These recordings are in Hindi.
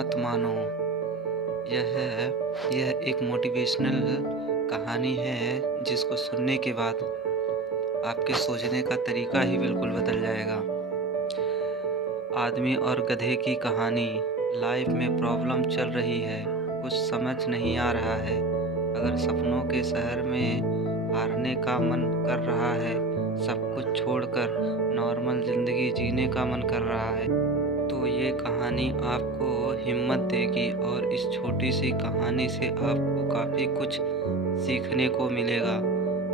मत मानो। यह यह एक मोटिवेशनल कहानी है जिसको सुनने के बाद आपके सोचने का तरीका ही बिल्कुल बदल जाएगा। आदमी और गधे की कहानी। लाइफ में प्रॉब्लम चल रही है, कुछ समझ नहीं आ रहा है। अगर सपनों के शहर में हारने का मन कर रहा है, सब कुछ छोड़कर नॉर्मल ज़िंदगी जीने का मन कर रहा है, तो ये कहानी आपको हिम्मत देगी और इस छोटी सी कहानी से आपको काफ़ी कुछ सीखने को मिलेगा।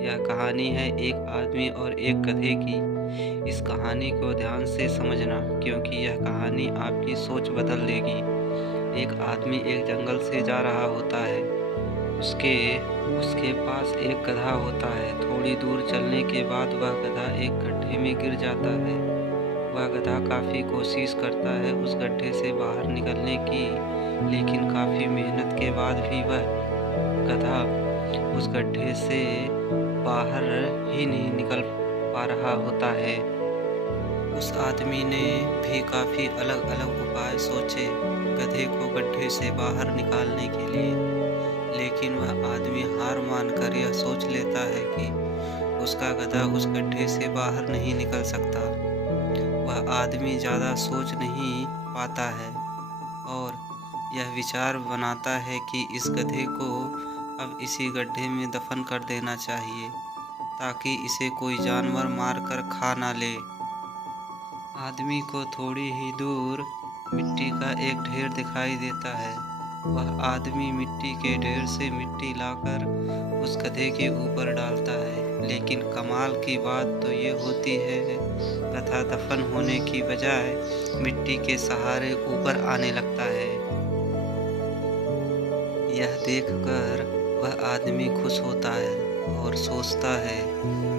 यह कहानी है एक आदमी और एक गधे की। इस कहानी को ध्यान से समझना, क्योंकि यह कहानी आपकी सोच बदल देगी। एक आदमी एक जंगल से जा रहा होता है। उसके उसके पास एक गधा होता है। थोड़ी दूर चलने के बाद वह गधा एक गड्ढे में गिर जाता है। वह गधा काफ़ी कोशिश करता है उस गड्ढे से बाहर निकलने की, लेकिन काफ़ी मेहनत के बाद भी वह गधा उस गड्ढे से बाहर ही नहीं निकल पा रहा होता है। उस आदमी ने भी काफ़ी अलग अलग उपाय सोचे गधे को गड्ढे से बाहर निकालने के लिए, लेकिन वह आदमी हार मानकर यह सोच लेता है कि उसका गधा उस गड्ढे से बाहर नहीं निकल सकता। वह आदमी ज़्यादा सोच नहीं पाता है और यह विचार बनाता है कि इस गधे को अब इसी गड्ढे में दफन कर देना चाहिए, ताकि इसे कोई जानवर मारकर खा ना ले। आदमी को थोड़ी ही दूर मिट्टी का एक ढेर दिखाई देता है। वह आदमी मिट्टी के ढेर से मिट्टी लाकर उस गधे के ऊपर डालता है, लेकिन कमाल की बात तो ये होती है, गधा दफन होने की बजाय मिट्टी के सहारे ऊपर आने लगता है। यह देखकर वह आदमी खुश होता है और सोचता है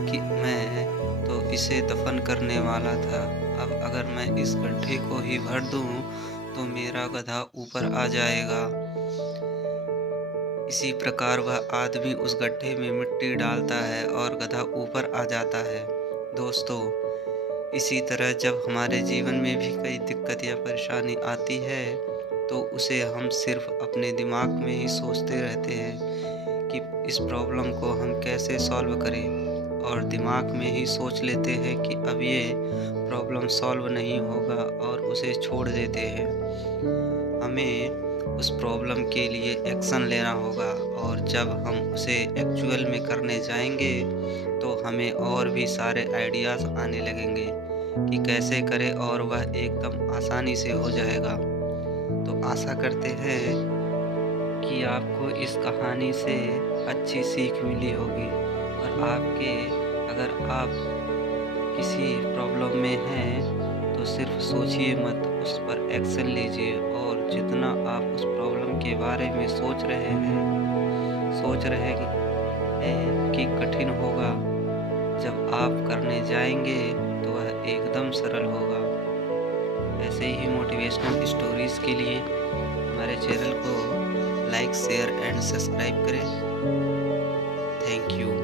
कि मैं तो इसे दफन करने वाला था, अब अगर मैं इस गड्ढे को ही भर दूं तो मेरा गधा ऊपर आ जाएगा। इसी प्रकार वह आदमी उस गड्ढे में मिट्टी डालता है और गधा ऊपर आ जाता है। दोस्तों, इसी तरह जब हमारे जीवन में भी कई दिक्कत या परेशानी आती है, तो उसे हम सिर्फ अपने दिमाग में ही सोचते रहते हैं कि इस प्रॉब्लम को हम कैसे सॉल्व करें, और दिमाग में ही सोच लेते हैं कि अब ये प्रॉब्लम सॉल्व नहीं होगा और उसे छोड़ देते हैं। हमें उस प्रॉब्लम के लिए एक्शन लेना होगा, और जब हम उसे एक्चुअल में करने जाएंगे तो हमें और भी सारे आइडियाज़ आने लगेंगे कि कैसे करें, और वह एकदम आसानी से हो जाएगा। तो आशा करते हैं कि आपको इस कहानी से अच्छी सीख मिली होगी, और अगर आप किसी प्रॉब्लम में हैं तो सिर्फ सोचिए मत, उस पर एक्शन लीजिए। और जितना आप उस प्रॉब्लम के बारे में सोच रहे हैं कि कठिन होगा, जब आप करने जाएंगे तो वह एकदम सरल होगा। ऐसे ही मोटिवेशनल स्टोरीज़ के लिए हमारे चैनल को लाइक, शेयर एंड सब्सक्राइब करें। Thank you.